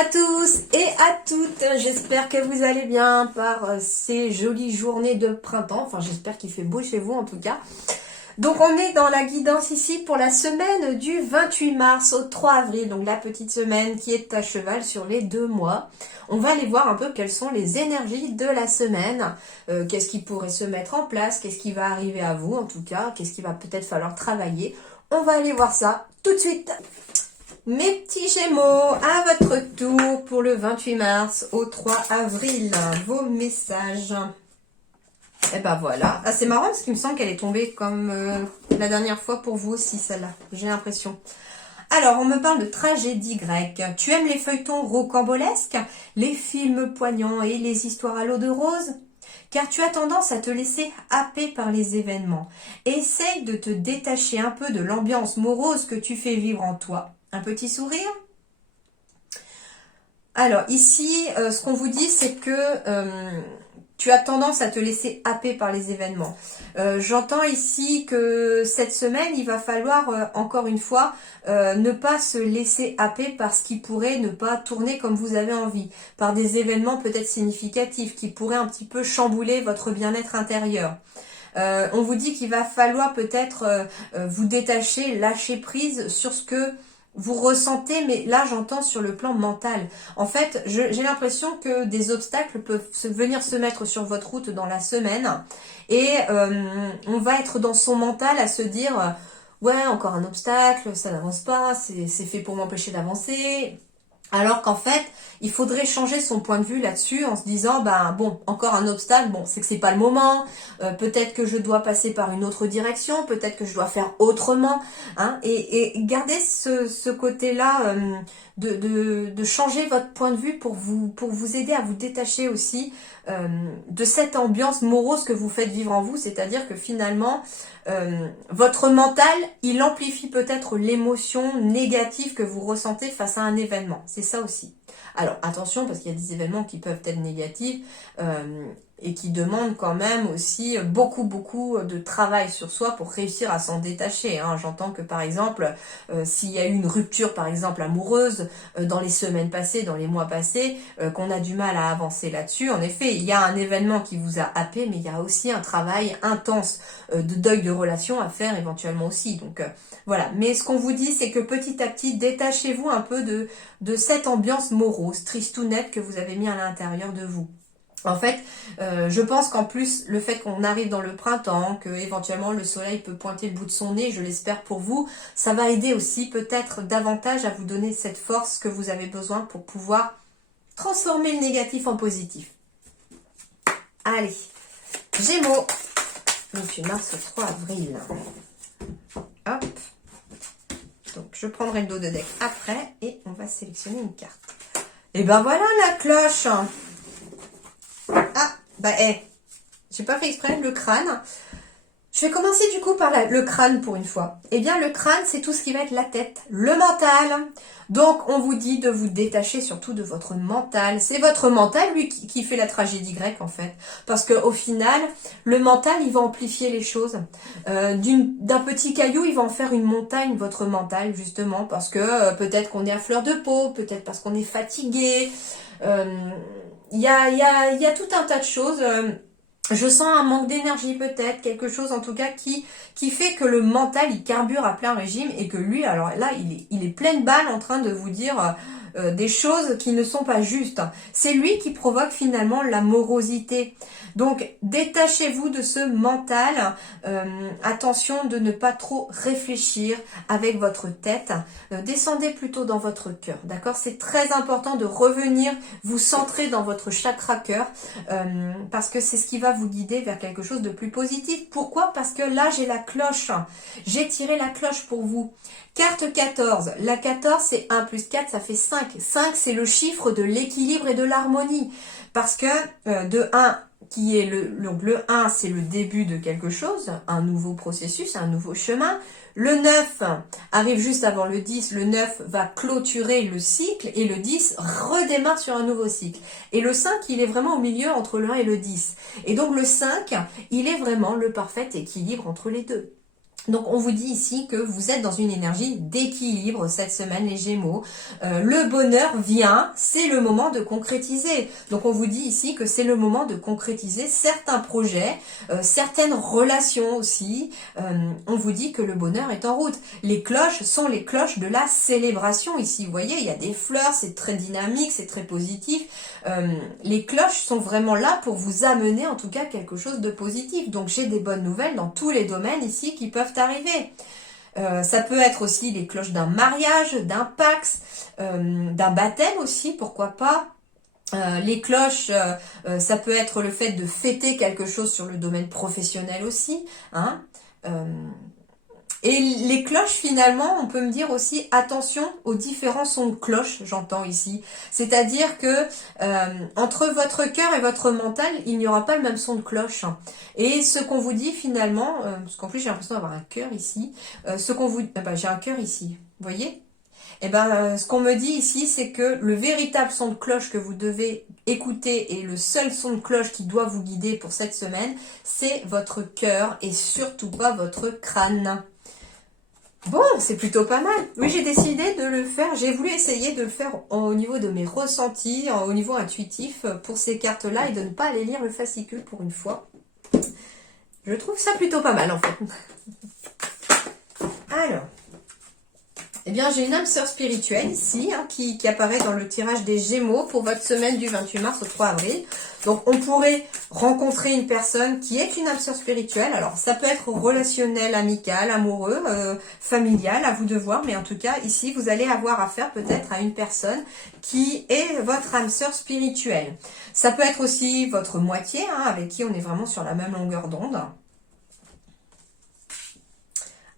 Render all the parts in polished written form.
à tous et à toutes, j'espère que vous allez bien par ces jolies journées de printemps, enfin j'espère qu'il fait beau chez vous en tout cas. Donc on est dans la guidance ici pour la semaine du 28 mars au 3 avril, donc la petite semaine qui est à cheval sur les 2 mois. On va aller voir un peu quelles sont les énergies de la semaine, qu'est-ce qui pourrait se mettre en place, qu'est-ce qui va arriver à vous en tout cas, qu'est-ce qui va peut-être falloir travailler. On va aller voir ça tout de suite. Mes petits Gémeaux, à votre tour pour le 28 mars au 3 avril, vos messages. Et ben voilà. Ah, c'est marrant parce qu'il me semble qu'elle est tombée comme la dernière fois pour vous aussi, celle-là. J'ai l'impression. Alors, on me parle de tragédie grecque. Tu aimes les feuilletons rocambolesques, les films poignants et les histoires à l'eau de rose? Car tu as tendance à te laisser happer par les événements. Essaye de te détacher un peu de l'ambiance morose que tu fais vivre en toi. Un petit sourire? Alors ici, ce qu'on vous dit, c'est que tu as tendance à te laisser happer par les événements. J'entends ici que cette semaine, il va falloir, encore une fois, ne pas se laisser happer par ce qui pourrait ne pas tourner comme vous avez envie, par des événements peut-être significatifs qui pourraient un petit peu chambouler votre bien-être intérieur. On vous dit qu'il va falloir peut-être vous détacher, lâcher prise sur ce que vous ressentez, mais là j'entends sur le plan mental. En fait, j'ai l'impression que des obstacles peuvent venir se mettre sur votre route dans la semaine et on va être dans son mental à se dire ouais, encore un obstacle, ça n'avance pas, c'est fait pour m'empêcher d'avancer. Alors qu'en fait, il faudrait changer son point de vue là-dessus en se disant, ben bon, encore un obstacle, bon, c'est que c'est pas le moment, peut-être que je dois passer par une autre direction, peut-être que je dois faire autrement, hein, et garder ce côté-là de changer votre point de vue pour vous aider à vous détacher aussi de cette ambiance morose que vous faites vivre en vous, c'est-à-dire que finalement, votre mental, il amplifie peut-être l'émotion négative que vous ressentez face à un événement. C'est ça aussi. Alors attention, parce qu'il y a des événements qui peuvent être négatifs et qui demandent quand même aussi beaucoup de travail sur soi pour réussir à s'en détacher. Hein. J'entends que par exemple, s'il y a eu une rupture par exemple amoureuse dans les semaines passées, dans les mois passés, qu'on a du mal à avancer là-dessus. En effet, il y a un événement qui vous a happé, mais il y a aussi un travail intense de deuil de relation à faire éventuellement aussi. Donc voilà. Mais ce qu'on vous dit, c'est que petit à petit, détachez-vous un peu de cette ambiance morose, tristounette que vous avez mis à l'intérieur de vous. En fait, je pense qu'en plus, le fait qu'on arrive dans le printemps, que éventuellement le soleil peut pointer le bout de son nez, je l'espère pour vous, ça va aider aussi peut-être davantage à vous donner cette force que vous avez besoin pour pouvoir transformer le négatif en positif. Allez, Gémeaux, 28 mars au 3 avril. Hop. Donc, je prendrai le dos de deck après et on va sélectionner une carte. Et ben voilà la cloche. Ah, bah j'ai pas fait exprès, le crâne. Je vais commencer du coup par le crâne pour une fois. Eh bien, le crâne, c'est tout ce qui va être la tête, le mental. Donc, on vous dit de vous détacher surtout de votre mental. C'est votre mental, lui, qui fait la tragédie grecque, en fait. Parce qu'au final, le mental, il va amplifier les choses. D'un petit caillou, il va en faire une montagne, votre mental, justement. Parce que peut-être qu'on est à fleur de peau, peut-être parce qu'on est fatigué. Il y a tout un tas de choses. Je sens un manque d'énergie peut-être, quelque chose en tout cas qui fait que le mental il carbure à plein régime et que lui, alors là, il est pleine balle en train de vous dire des choses qui ne sont pas justes. C'est lui qui provoque finalement la morosité. Donc, détachez-vous de ce mental. Attention de ne pas trop réfléchir avec votre tête. Descendez plutôt dans votre cœur, d'accord? C'est très important de revenir vous centrer dans votre chakra cœur parce que c'est ce qui va vous guider vers quelque chose de plus positif. Pourquoi? Parce que là, j'ai la cloche. J'ai tiré la cloche pour vous. Carte 14. La 14, c'est 1 plus 4, ça fait 5. 5, c'est le chiffre de l'équilibre et de l'harmonie. Parce que de 1, qui est le 1, c'est le début de quelque chose, un nouveau processus, un nouveau chemin. Le 9 arrive juste avant le 10. Le 9 va clôturer le cycle et le 10 redémarre sur un nouveau cycle. Et le 5, il est vraiment au milieu entre le 1 et le 10. Et donc le 5, il est vraiment le parfait équilibre entre les deux. Donc, on vous dit ici que vous êtes dans une énergie d'équilibre cette semaine, les Gémeaux. Le bonheur vient, c'est le moment de concrétiser. Donc, on vous dit ici que c'est le moment de concrétiser certains projets, certaines relations aussi. On vous dit que le bonheur est en route. Les cloches sont les cloches de la célébration ici. Vous voyez, il y a des fleurs, c'est très dynamique, c'est très positif. Les cloches sont vraiment là pour vous amener en tout cas quelque chose de positif. Donc, j'ai des bonnes nouvelles dans tous les domaines ici qui peuvent arriver. Ça peut être aussi les cloches d'un mariage, d'un pax, d'un baptême aussi, pourquoi pas. Les cloches, ça peut être le fait de fêter quelque chose sur le domaine professionnel aussi. Hein. Et les cloches, finalement, on peut me dire aussi attention aux différents sons de cloche, j'entends ici. C'est-à-dire que entre votre cœur et votre mental, il n'y aura pas le même son de cloche. Et ce qu'on vous dit finalement, parce qu'en plus j'ai l'impression d'avoir un cœur ici, ce qu'on vous, j'ai un cœur ici, vous voyez? Ce qu'on me dit ici, c'est que le véritable son de cloche que vous devez écouter et le seul son de cloche qui doit vous guider pour cette semaine, c'est votre cœur et surtout pas votre crâne. Bon, c'est plutôt pas mal. Oui, j'ai décidé de le faire. J'ai voulu essayer de le faire au niveau de mes ressentis, au niveau intuitif pour ces cartes-là et de ne pas aller lire le fascicule pour une fois. Je trouve ça plutôt pas mal en fait. Alors, eh bien, j'ai une âme sœur spirituelle ici qui apparaît dans le tirage des Gémeaux pour votre semaine du 28 mars au 3 avril. Donc, on pourrait rencontrer une personne qui est une âme sœur spirituelle. Alors, ça peut être relationnel, amical, amoureux, familial, à vous de voir. Mais en tout cas, ici, vous allez avoir affaire peut-être à une personne qui est votre âme sœur spirituelle. Ça peut être aussi votre moitié, avec qui on est vraiment sur la même longueur d'onde.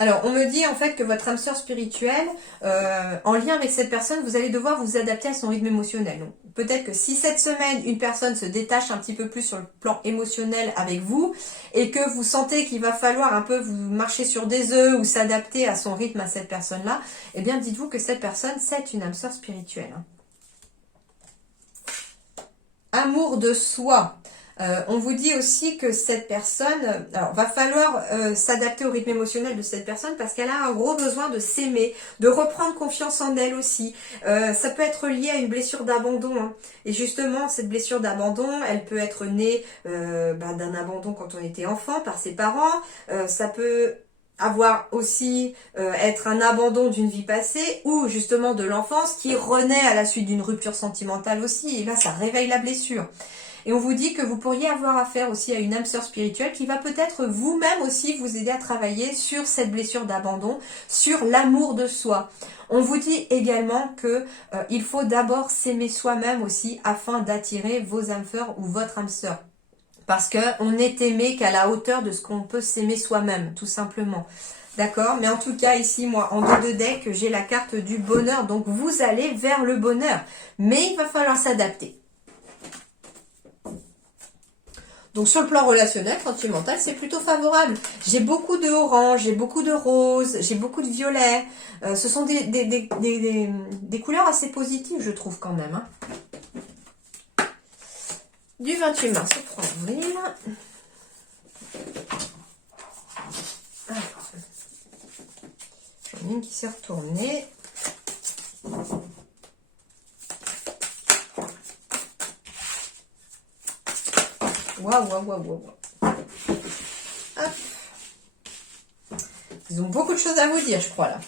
Alors, on me dit en fait que votre âme sœur spirituelle, en lien avec cette personne, vous allez devoir vous adapter à son rythme émotionnel. Donc, peut-être que si cette semaine, une personne se détache un petit peu plus sur le plan émotionnel avec vous, et que vous sentez qu'il va falloir un peu vous marcher sur des œufs ou s'adapter à son rythme à cette personne-là, eh bien, dites-vous que cette personne, c'est une âme sœur spirituelle. Amour de soi. On vous dit aussi que cette personne, alors va falloir s'adapter au rythme émotionnel de cette personne parce qu'elle a un gros besoin de s'aimer, de reprendre confiance en elle aussi. Ça peut être lié à une blessure d'abandon. Et justement, cette blessure d'abandon, elle peut être née d'un abandon quand on était enfant par ses parents. Ça peut avoir aussi être un abandon d'une vie passée ou justement de l'enfance qui renaît à la suite d'une rupture sentimentale aussi. Et là, ça réveille la blessure. Et on vous dit que vous pourriez avoir affaire aussi à une âme sœur spirituelle qui va peut-être vous-même aussi vous aider à travailler sur cette blessure d'abandon, sur l'amour de soi. On vous dit également que il faut d'abord s'aimer soi-même aussi afin d'attirer vos âmes sœurs ou votre âme sœur. Parce qu'on n'est aimé qu'à la hauteur de ce qu'on peut s'aimer soi-même, tout simplement. D'accord? Mais en tout cas, ici, moi, en dos de deck, j'ai la carte du bonheur. Donc, vous allez vers le bonheur. Mais il va falloir s'adapter. Donc sur le plan relationnel, sentimental, c'est plutôt favorable. J'ai beaucoup de orange, j'ai beaucoup de rose, j'ai beaucoup de violet. Ce sont des couleurs assez positives, je trouve quand même. Du 28 mars au 3 avril. Alors, j'en ai une qui s'est retournée. Waouh. Hop. Ils ont beaucoup de choses à vous dire, je crois, là.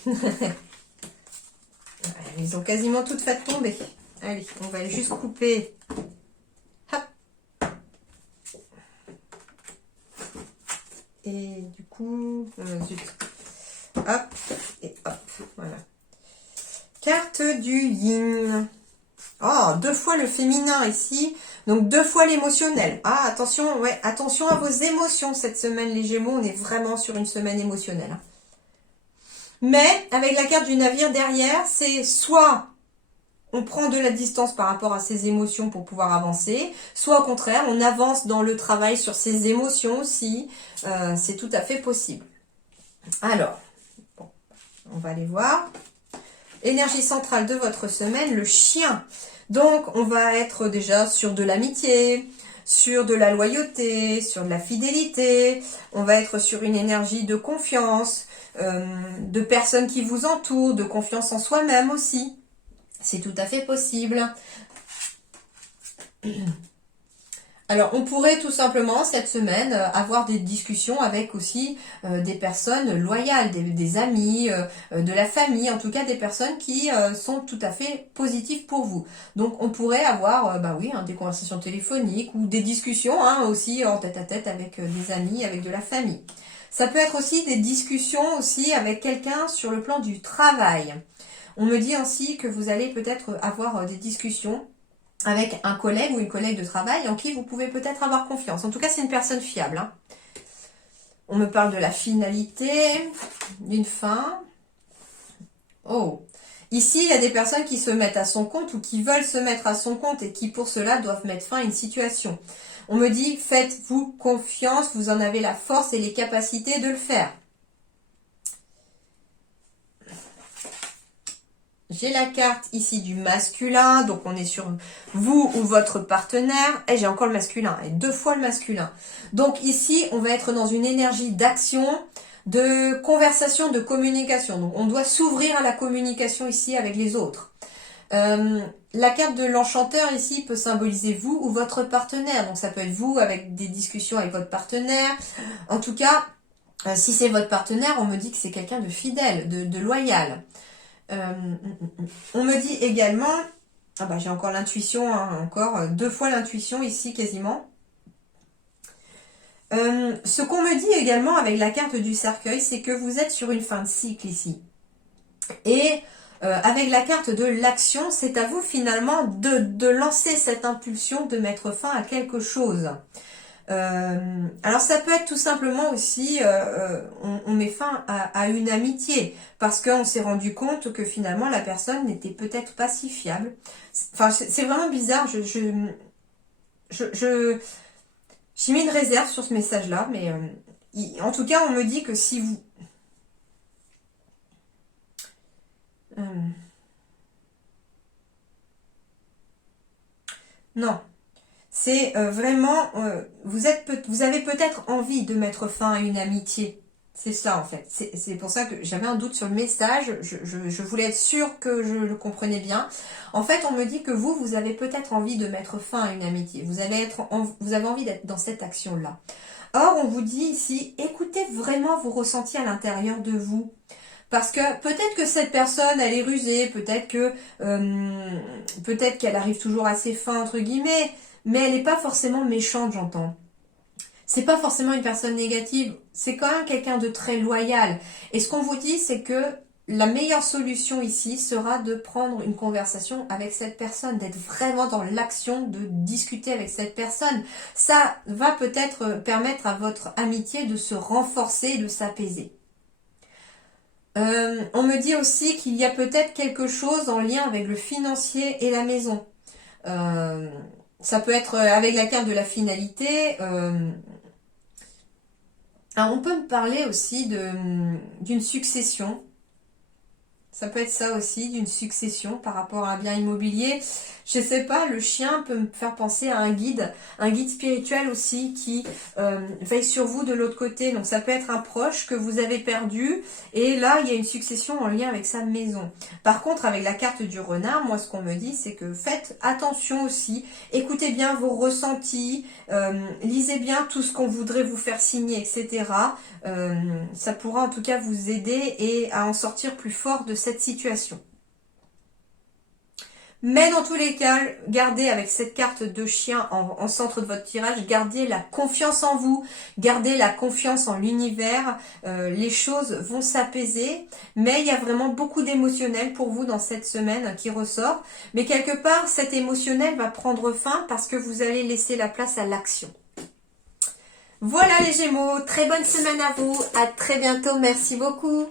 Ils ont quasiment toutes fait tomber. Allez, on va juste couper. Hop. Et du coup, zut. Hop, et hop, voilà. Carte du yin. Oh, 2 fois le féminin ici. Donc 2 fois l'émotionnel. Ah, attention, ouais, attention à vos émotions cette semaine, les Gémeaux. On est vraiment sur une semaine émotionnelle. Mais avec la carte du navire derrière, c'est soit on prend de la distance par rapport à ses émotions pour pouvoir avancer, soit au contraire, on avance dans le travail sur ses émotions aussi. C'est tout à fait possible. Alors, bon, on va aller voir. Énergie centrale de votre semaine, le chien. Donc, on va être déjà sur de l'amitié, sur de la loyauté, sur de la fidélité. On va être sur une énergie de confiance, de personnes qui vous entourent, de confiance en soi-même aussi. C'est tout à fait possible. Alors, on pourrait tout simplement, cette semaine, avoir des discussions avec aussi des personnes loyales, des amis, de la famille, en tout cas des personnes qui sont tout à fait positives pour vous. Donc, on pourrait avoir, des conversations téléphoniques ou des discussions aussi en tête-à-tête avec des amis, avec de la famille. Ça peut être aussi des discussions aussi avec quelqu'un sur le plan du travail. On me dit ainsi que vous allez peut-être avoir des discussions avec un collègue ou une collègue de travail en qui vous pouvez peut-être avoir confiance. En tout cas, c'est une personne fiable. On me parle de la finalité, d'une fin. Oh, ici, il y a des personnes qui se mettent à son compte ou qui veulent se mettre à son compte et qui, pour cela, doivent mettre fin à une situation. On me dit, faites-vous confiance, vous en avez la force et les capacités de le faire. J'ai la carte ici du masculin, donc on est sur vous ou votre partenaire. Et j'ai encore le masculin, et 2 fois le masculin. Donc ici, on va être dans une énergie d'action, de conversation, de communication. Donc on doit s'ouvrir à la communication ici avec les autres. La carte de l'enchanteur ici peut symboliser vous ou votre partenaire. Donc ça peut être vous avec des discussions avec votre partenaire. En tout cas, si c'est votre partenaire, on me dit que c'est quelqu'un de fidèle, de loyal. On me dit également, j'ai encore l'intuition, encore 2 fois l'intuition ici quasiment. Ce qu'on me dit également avec la carte du cercueil, c'est que vous êtes sur une fin de cycle ici. Et avec la carte de l'action, c'est à vous finalement de lancer cette impulsion, de mettre fin à quelque chose. Alors ça peut être tout simplement aussi, on met fin à une amitié parce qu'on s'est rendu compte que finalement la personne n'était peut-être pas si fiable. Enfin, c'est vraiment bizarre. J'ai mis une réserve sur ce message-là, mais en tout cas, on me dit que si vous... Non. C'est vraiment, vous avez peut-être envie de mettre fin à une amitié. C'est ça en fait. C'est pour ça que j'avais un doute sur le message. Je voulais être sûre que je le comprenais bien. En fait, on me dit que vous avez peut-être envie de mettre fin à une amitié. Vous avez envie d'être dans cette action-là. Or, on vous dit ici, écoutez vraiment vos ressentis à l'intérieur de vous. Parce que peut-être que cette personne, elle est rusée, peut-être qu'elle arrive toujours à ses fins, entre guillemets, mais elle n'est pas forcément méchante, j'entends. C'est pas forcément une personne négative, c'est quand même quelqu'un de très loyal. Et ce qu'on vous dit, c'est que la meilleure solution ici sera de prendre une conversation avec cette personne, d'être vraiment dans l'action, de discuter avec cette personne. Ça va peut-être permettre à votre amitié de se renforcer et de s'apaiser. On me dit aussi qu'il y a peut-être quelque chose en lien avec le financier et la maison. Ça peut être avec la carte de la finalité. Alors on peut me parler aussi d'une succession. Ça peut être ça aussi, d'une succession par rapport à un bien immobilier. Je sais pas, le chien peut me faire penser à un guide spirituel aussi qui veille sur vous de l'autre côté. Donc ça peut être un proche que vous avez perdu et là il y a une succession en lien avec sa maison. Par contre avec la carte du renard, moi ce qu'on me dit c'est que faites attention aussi, écoutez bien vos ressentis, lisez bien tout ce qu'on voudrait vous faire signer, etc. Ça pourra en tout cas vous aider et à en sortir plus fort de cette situation. Mais dans tous les cas, gardez avec cette carte de chien en centre de votre tirage, gardez la confiance en vous, gardez la confiance en l'univers, les choses vont s'apaiser, mais il y a vraiment beaucoup d'émotionnel pour vous dans cette semaine qui ressort. Mais quelque part, cet émotionnel va prendre fin parce que vous allez laisser la place à l'action. Voilà les Gémeaux, très bonne semaine à vous, à très bientôt, merci beaucoup.